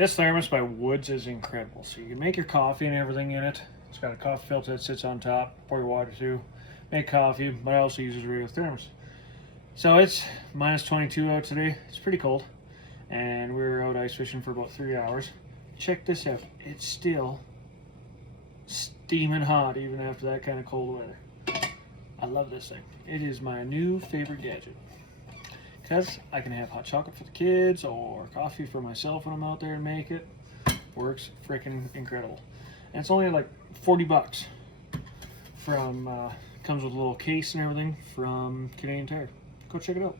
This thermos by Woods is incredible. So you can make your coffee and everything in it. It's got a coffee filter that sits on top. Pour your water through, make coffee, but I also use a regular thermos. So it's minus 22 out today. It's pretty cold. And we were out ice fishing for about 3 hours. Check this out. It's still steaming hot even after that kind of cold weather. I love this thing. It is my new favorite gadget. Because I can have hot chocolate for the kids or coffee for myself when I'm out there and make it. Works freaking incredible. And it's only like 40 bucks. From comes with a little case and everything from Canadian Tire. Go check it out.